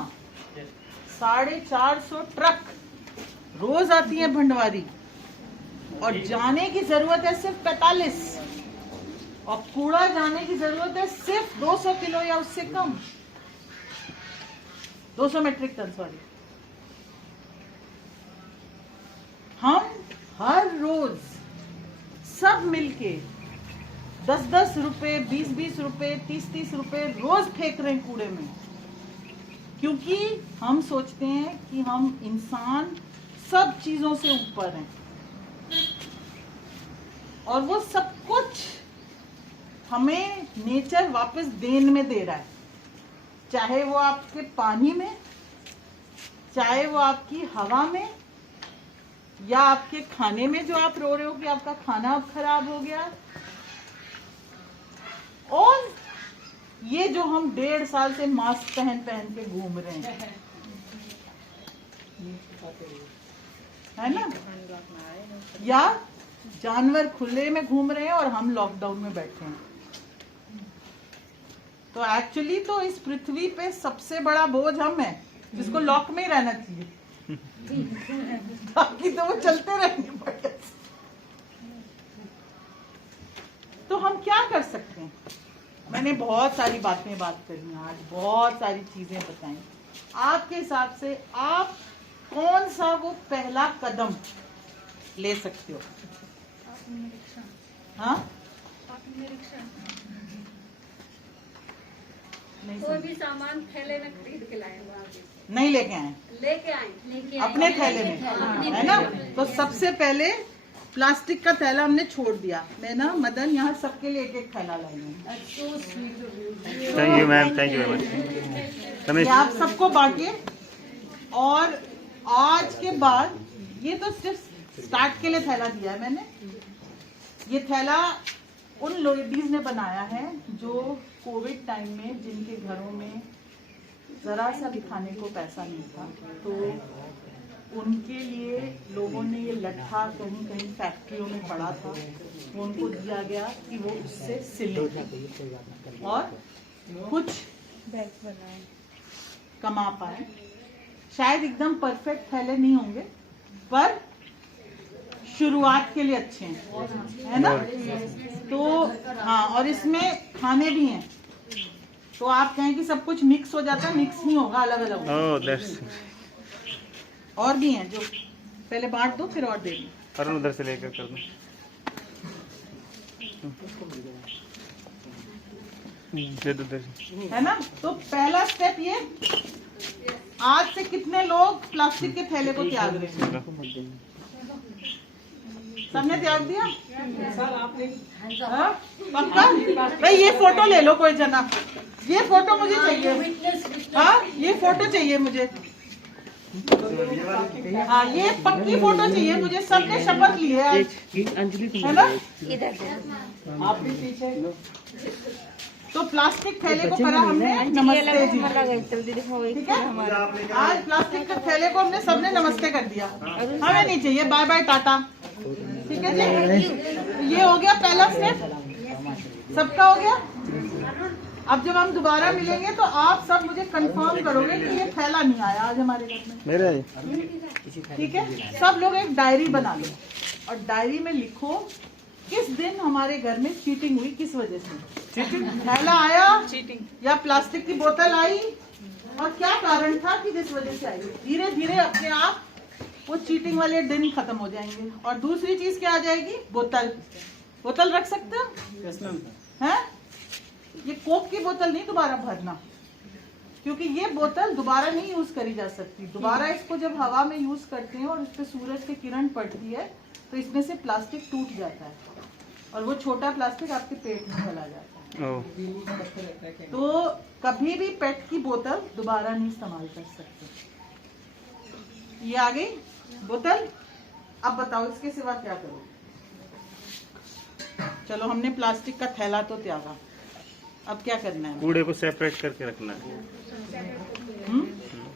450 ट्रक रोज आती है भंडवारी, और जाने की जरूरत है सिर्फ 45, और कूड़ा जाने की जरूरत है सिर्फ 200 किलो या उससे कम, 200 मीट्रिक टन सॉरी। हम हर रोज सब मिलके 10-10 रुपए, 20-20 रुपए, 30-30 रुपए रोज फेंक रहे हैं कूड़े में, क्योंकि हम सोचते हैं कि हम इंसान सब चीजों से ऊपर हैं, और वो सब कुछ हमें नेचर वापस देन में दे रहा है, चाहे वो आपके पानी में, चाहे वो आपकी हवा में, या आपके खाने में जो आप रो रहे हो कि आपका खाना अब खराब हो गया, और ये जो हम 1.5 साल से मास्क पहन पहन के घूम रहे हैं, है ना, या जानवर खुले में घूम रहे हैं और हम लॉकडाउन में बैठे हैं। तो एक्चुअली तो इस पृथ्वी पे सबसे बड़ा बोझ हम हैं, जिसको लॉक में ही रहना चाहिए ताकि तो वो चलते रहेंगे बटन। तो हम क्या कर सकते हैं? मैंने बहुत सारी बात करी आज, बहुत सारी चीजें बताई। आपके हिसाब से आप कौन सा वो पहला कदम ले सकते हो? हाँ, निरीक्षण नहीं कोई भी सामान थैले में खरीद के लाए वहाँ से। नहीं लेके आए, लेके आए अपने थैले में, है ना। तो सबसे पहले प्लास्टिक का थैला हमने छोड़ दिया। मैं ना मदन यहाँ सबके लिए एक एक थैला लाई हूँ। Thank you ma'am, thank you very much. ये आप सबको बांटिए। और आज के बाद ये तो सिर्फ स्टार्ट के लिए थैला दिया है मैंने। ये थैला उन लेडीज ने बनाया है जो कोविड टाइम में जिनके घरों में जरा सा भी खाने को पैसा नहीं था, तो उनके लिए लोगों ने ये लट्ठा कहीं कहीं फैक्ट्रियों में पड़ा था, वो उनको दिया गया कि वो उससे सिले और कुछ बैग बनाए। कमा पाए। शायद एकदम परफेक्ट थैले नहीं होंगे पर शुरुआत के लिए अच्छे हैं, है ना। तो हाँ, और इसमें खाने भी हैं। तो आप कहें कि सब कुछ मिक्स हो जाता है, मिक्स नहीं होगा, अलग अलग होगा। ओह दैट्स, और भी हैं जो पहले बांट दो फिर और दे दो। अरुण उधर से लेकर कर दो, दे दो उधर से। है ना। तो पहला स्टेप ये, आज से कितने लोग प्लास्टिक के थैले को त्याग रहे हैं? सबने त्याग दिया? सर आपने हाँ? पक्का? भाई ये फोटो ले लो कोई जना, ये फोटो मुझे चाहिए। हाँ, ये फोटो चाहिए मुझे। हाँ, ये पक्की फोटो चाहिए मुझे। सबने शपथ ली है आज, है ना। इधर से आप भी पीछे। तो प्लास्टिक थैले को करा हमने नमस्ते जी, जल्दी दिखाओ। ठीक है। आज प्लास्टिक के थैले को हमने सबने नमस्ते कर दिया। हमें नहीं चाहिए, बाय बाय टाटा, ठीक है जी। ये हो गया पहला स्टेप, सबका हो गया। अब जब हम दोबारा मिलेंगे तो आप सब मुझे कंफर्म करोगे कि ये थैला नहीं आया आज हमारे घर में, मेरा ठीक है। सब लोग एक डायरी बना लो और डायरी में लिखो किस दिन हमारे घर में चीटिंग हुई, किस वजह से थैला आया या प्लास्टिक की बोतल आई, और क्या कारण था कि जिस वजह से आई। धीरे धीरे अपने आप वो चीटिंग वाले दिन खत्म हो जाएंगे। और दूसरी चीज क्या आ जाएगी? बोतल। बोतल रख सकते हो, हैं? ये कोक की बोतल नहीं दोबारा भरना, क्योंकि ये बोतल दोबारा नहीं यूज करी जा सकती। दोबारा इसको जब हवा में यूज करते हैं और इस पे सूरज की किरण पड़ती है तो इसमें से प्लास्टिक टूट जाता है और वो छोटा प्लास्टिक आपके पेट में चला जाता है। ओह, तो कभी भी पेट की बोतल दोबारा नहीं इस्तेमाल कर सकते। ये आ गई बोतल। अब बताओ इसके सिवा क्या करो। चलो हमने प्लास्टिक का थैला तो त्यागा, अब क्या करना है? कूड़े को सेपरेट करके रखना है।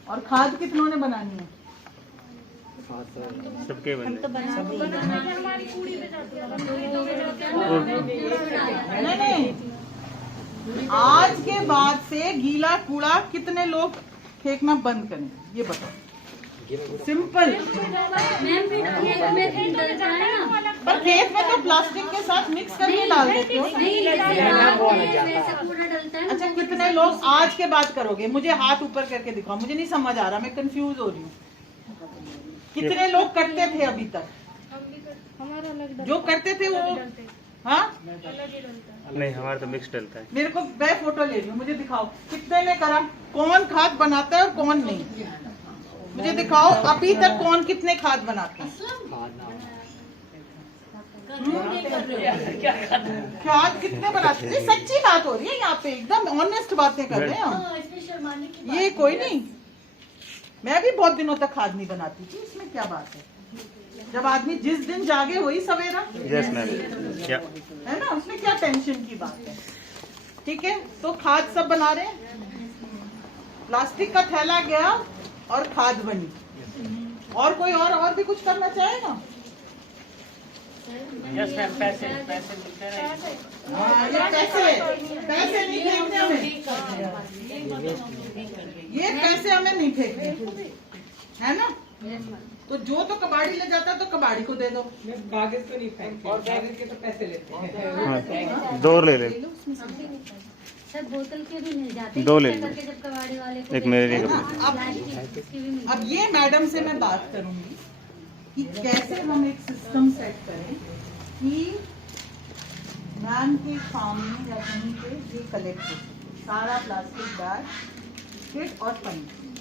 और खाद कितनों ने बनानी है? सबके बने। नहीं, आज के बाद से गीला कूड़ा कितने लोग फेंकना बंद करें, ये बताओ। सिंपल। मैम फिर खेत में डलता है ना, पर खेत में तो प्लास्टिक के साथ मिक्स करके डाल देते हो। वैसे पूरा डलता है। अच्छा, कितने लोग आज के बाद करोगे? मुझे हाथ ऊपर करके दिखाओ, मुझे नहीं समझ आ रहा, मैं कंफ्यूज हो रही हूँ। कितने लोग करते थे अभी तक? हमारा अलग जो करते थे वो, हाँ नहीं, हमारा तो मिक्स डलता है। मेरे को मैं फोटो ले रही हूँ, मुझे दिखाओ कितने ने करा, कौन खाद बनाता है और कौन नहीं। मुझे दिखाओ अभी तक कौन कितने खाद बनाते हैं। खाद कितने बनाते हैं? सच्ची बात हो रही है यहाँ पे, एकदम ऑनेस्ट बातें कर रहे हैं हम। ये कोई नहीं, मैं भी बहुत दिनों तक खाद नहीं बनाती थी, इसमें क्या बात है। जब आदमी जिस दिन जागे वही सवेरा, यस मैम, क्या है ना, उसमें क्या टेंशन की बात है। ठीक है, तो खाद सब बना रहे हैं। प्लास्टिक का थैला गया और खाद बनी। और कोई और भी कुछ करना चाहेगा? यस मैम, पैसे पैसे मिलते रहे। हाँ, ये पैसे नहीं फेंकने हमें, ये पैसे हमें नहीं फेंकने, है ना। तो जो तो कबाड़ी ले जाता है तो कबाड़ी को दे दो। कागज तो नहीं फेंकते, और कागज के तो पैसे लेते हैं। हाँ, दो ले ले, सर बोतल के भी मिल जाते हैं, दो ले करके जब कबाड़ी वाले को एक मेरे लिए। अब ये मैडम से मैं बात करूंगी कि कैसे हम एक सिस्टम सेट करें कि मैम के फार्म में या कहीं पे ये कलेक्ट हो सकते हैं। सारा प्लास्टिक बैग, किट और पन्नी।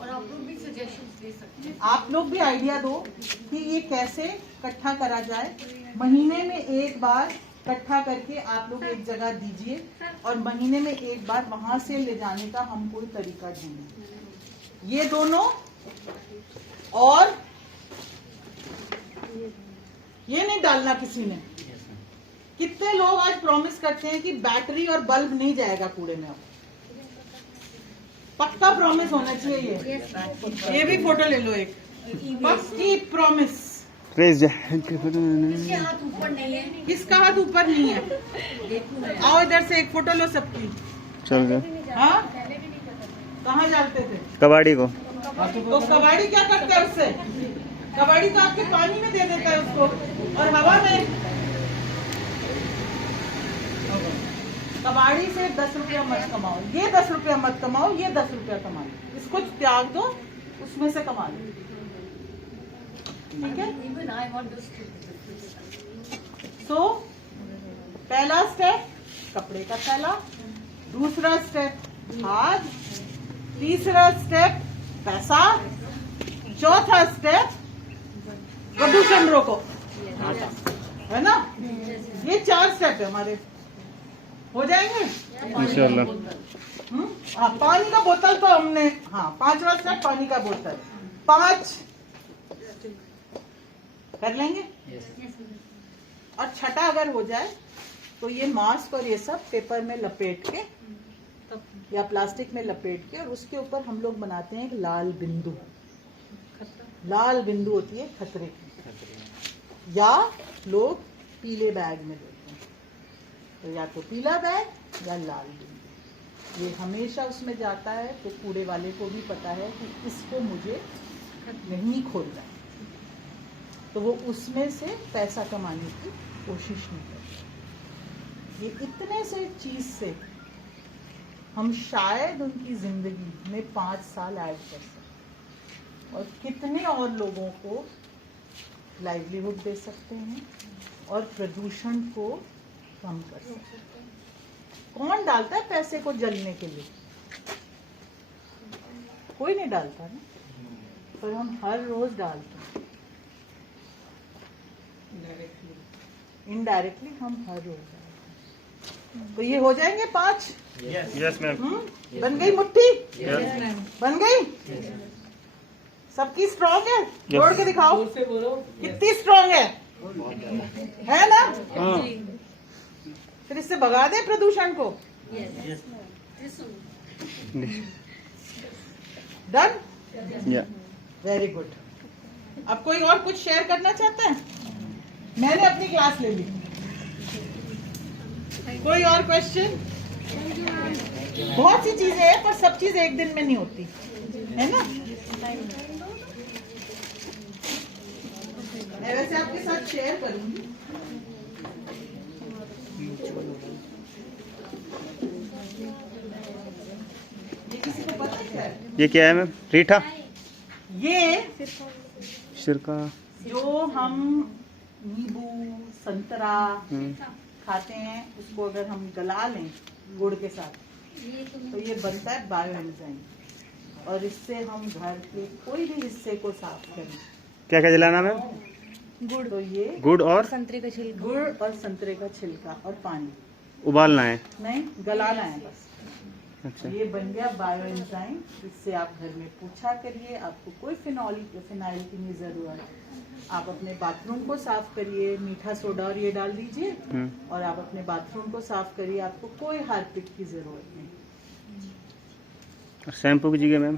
और आप लोग भी सजेशंस दे सकते हैं। आप लोग भी आइडिया दो कि ये कैसे इकट्ठा करा जाए। महीने में एक बार इकट्ठा करके आप लोग एक जगह दीजिए और महीने में एक बार वहां से ले जाने का हम कोई तरीका ढूंढें। ये दोनों और ये नहीं डालना किसी ने। कितने लोग आज प्रॉमिस करते हैं कि बैटरी और बल्ब नहीं जाएगा कूड़े में। अब पक्का प्रॉमिस होना चाहिए ये भी फोटो ले लो एक, पक्की प्रॉमिस। इसके हाथ ऊपर नहीं है। किसका हाथ ऊपर नहीं है? आओ इधर से एक फोटो लो सबकी। चल गए हाँ कहाँ जाते थे? कबाड़ी को। तो कबाड़ी क्या करता है उससे? कबाड़ी तो आपके पानी में दे देता है उसको और हवा में। कबाड़ी से 10 रुपया मत कमाओ, ये 10 रुपया मत कमाओ, ये 10 रुपया कमा लो, इसको त्याग दो, उसमें से कमा लो। ठीक है? Even I want this to सो पहला स्टेप कपड़े का थैला, दूसरा स्टेप खाद, तीसरा स्टेप पैसा, चौथा स्टेप प्रदूषण रोको। है ना? ये 4 स्टेप है हमारे। हो जाएंगे इंशाल्लाह। हाँ पानी का बोतल तो हमने, हाँ 5वां स्टेप पानी का बोतल 5 कर लेंगे। और छठा अगर हो जाए तो ये मास्क और ये सब पेपर में लपेट के या प्लास्टिक में लपेट के और उसके ऊपर हम लोग बनाते हैं एक लाल बिंदु। लाल बिंदु होती है खतरे की, या लोग पीले बैग में देते हैं। तो या तो पीला बैग या लाल बिंदु, ये हमेशा उसमें जाता है। तो कूड़े वाले को भी पता है कि इसको मुझे नहीं खोलना, तो वो उसमें से पैसा कमाने की कोशिश नहीं करता। ये इतने से चीज से हम शायद उनकी जिंदगी में 5 साल ऐड कर सकते और कितने और लोगों को लाइवलीहुड दे सकते हैं और प्रदूषण को कम कर सकते हैं। कौन डालता है पैसे को जलने के लिए? कोई नहीं डालता ना, पर हम हर रोज डालते हैं। इनडायरेक्टली हम हर रोज डालते हैं। तो ये हो जाएंगे 5। Yes ma'am. बन गई मुट्ठी? Yes. बन गई? सबकी स्ट्रॉन्ग है? जोड़ के दिखाओ जोर से बोलो। कितनी स्ट्रॉन्ग है ना? हाँ। फिर इससे भगा दे प्रदूषण को। डन? या वेरी गुड। अब कोई और कुछ शेयर करना चाहता है? मैंने अपनी क्लास ले ली। कोई और क्वेश्चन? बहुत सी चीजें हैं पर सब चीज एक दिन में नहीं होती है ना। मैं वैसे आपके साथ शेयर करूंगी। ये किसी को पता क्या है? ये क्या है मैम? रीठा? ये सिरका? जो हम नींबू संतरा खाते हैं, उसको अगर हम गला लें गुड़ के साथ तो ये बनता है बायो एंजाइम, और इससे हम घर के कोई भी हिस्से को साफ करें। क्या क्या जलाना मैम? गुड़। तो ये गुड़ और संतरे का छिलका। गुड़ और संतरे का छिलका और पानी, उबालना है? नहीं गलाना है बस। अच्छा। ये बन गया बायो एंजाइम। इससे आप घर में पोछा करिए, आपको कोई फिनाइल की नहीं जरूरत। आप अपने बाथरूम को साफ करिए, मीठा सोडा और ये डाल दीजिए और आप अपने बाथरूम को साफ करिए, आपको कोई हार्पिक की जरूरत नहीं। और शैम्पू की जगह मैम?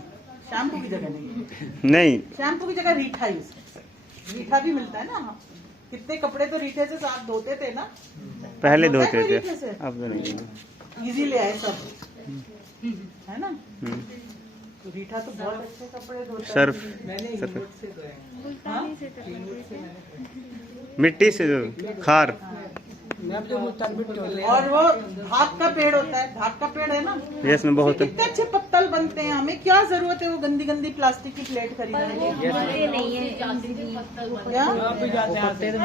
शैम्पू की जगह नहीं, नहीं, शैम्पू की जगह रीठा यूज कर सकते। रीठा भी मिलता है ना। कितने कपड़े तो रीठे से साफ धोते थे ना, पहले होता है धोते कोई थे, रीठे से? अब तो नहीं। इजी ले आए सब, है ना। तो रीठा तो बहुत अच्छे कपड़े धोता है। सर्फ? मैंने सर्फ इंगोट से धोया है। हाँ? इंगोट से मैंने मिट्टी से जो खार? और वो भाग का पेड़ होता है, भाग का पेड़ है ना, ये इसमें बहुत कितने अच्छे पत्तल बनते हैं। हमें क्या जरूरत है वो गंदी गंदी प्लास्टिक की प्लेट पर वो खरीदने हमारे नहीं है की? इजीली क्या अगर पत्तल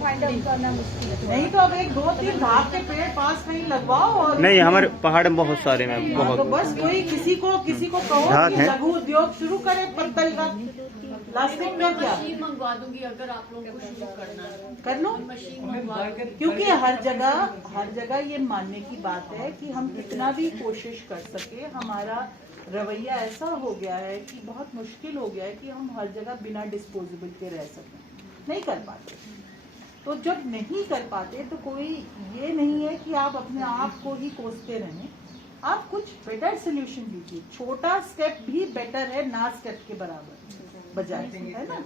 फाइंड आउट करना मुश्किल है। नहीं तो अब 1-2-3 भाग के पेड़ पास कहीं लगवाओ और नहीं, हमारे पहाड़ में बहुत सारे में हाँ, तो बहुत। बस कोई किसी को कहो ढाक कि है। लघु उद्योग शुरू करे पत्तल का। प्लास्टिक में क्या मशीन मंगवा दूंगी अगर आप लोगों को शुरू करना है। कर लो, मशीन मंगवा क्योंकि हर जगह ये मानने की बात है कि हम कितना भी कोशिश कर सके, हमारा रवैया ऐसा हो गया है कि बहुत मुश्किल हो गया है कि हम हर जगह बिना डिस्पोजेबल के रह सकें, नहीं कर पाते। तो जब नहीं कर पाते तो कोई ये नहीं है कि आप अपने आप को ही कोसते रहें, आप कुछ बेटर सोल्यूशन दीजिए। छोटा स्टेप भी बेटर है ना स्टेप के बराबर बजाय, है ना।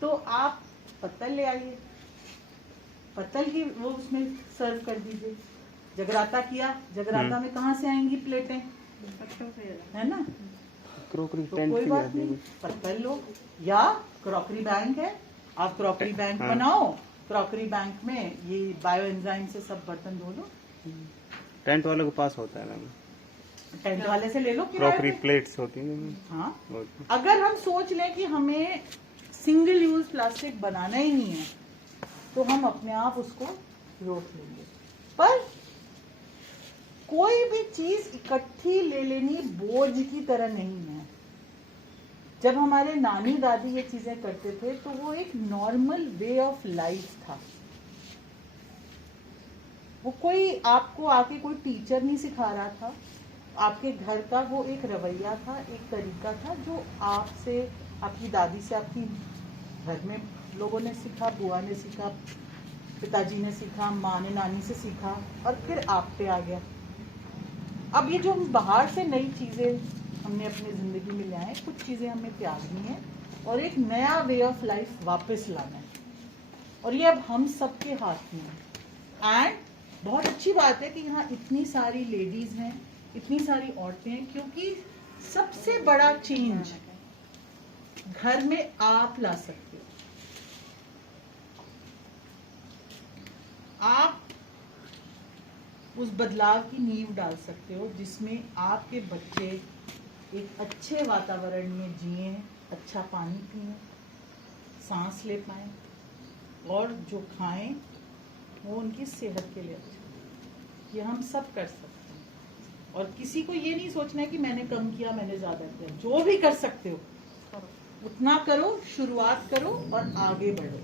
तो आप पत्तल ले आइए, पत्तल की वो उसमें सर्व कर दीजिए। जगराता किया, जगराता में कहाँ से आएंगी प्लेटें, है ना। क्रॉकरी तो टेंट कोई की बात जाती नहीं, है। पत्तल लो, या क्रॉकरी बैंक है, आप क्रॉकरी बैंक हाँ। बनाओ। क्रॉकरी बैंक में ये बायो एंजाइम से सब बर्तन धो लो। टेंट वालों के पास होता है मैम, टेंट वाले से ले लो किराए क्रॉकरी पे। प्लेट्स होती हैं। हाँ, और- अगर हम सोच लें कि हमें सिंगल यूज प्लास्टिक बनाना ही नहीं है तो हम अपने आप उसको रोक लेंगे। पर कोई भी चीज इकट्ठी ले लेनी बोझ की तरह नहीं है। जब हमारे नानी दादी ये चीजें करते थे तो वो एक नॉर्मल वे ऑफ लाइफ था। वो कोई आपको आके कोई टीचर नहीं सिखा रहा था, आपके घर का वो एक रवैया था, एक तरीका था जो आपसे, आपकी दादी से, आपकी घर में लोगों ने सीखा, बुआ ने सीखा, पिताजी ने सीखा, माँ ने नानी से सीखा और फिर आप पे आ गया। अब ये जो हम बाहर से नई चीज़ें हमने अपनी ज़िंदगी में ले आए, कुछ चीज़ें हमें त्यागनी है और एक नया वे ऑफ लाइफ वापस लाना है, और ये अब हम सबके हाथ में है। एंड बहुत अच्छी बात है कि यहाँ इतनी सारी लेडीज़ हैं, इतनी सारी औरतें हैं, क्योंकि सबसे बड़ा चेंज घर में आप ला सकते हो। आप उस बदलाव की नींव डाल सकते हो जिसमें आपके बच्चे एक अच्छे वातावरण में जिए, अच्छा पानी पिए, सांस ले पाएं और जो खाएं वो उनकी सेहत के लिए अच्छा। ये हम सब कर सकते हैं और किसी को ये नहीं सोचना है कि मैंने कम किया, मैंने ज़्यादा किया। जो भी कर सकते हो उतना करो, शुरुआत करो और आगे बढ़ो।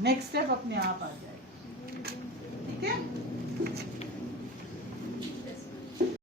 नेक्स्ट स्टेप अपने आप आ जाएगा। ठीक है।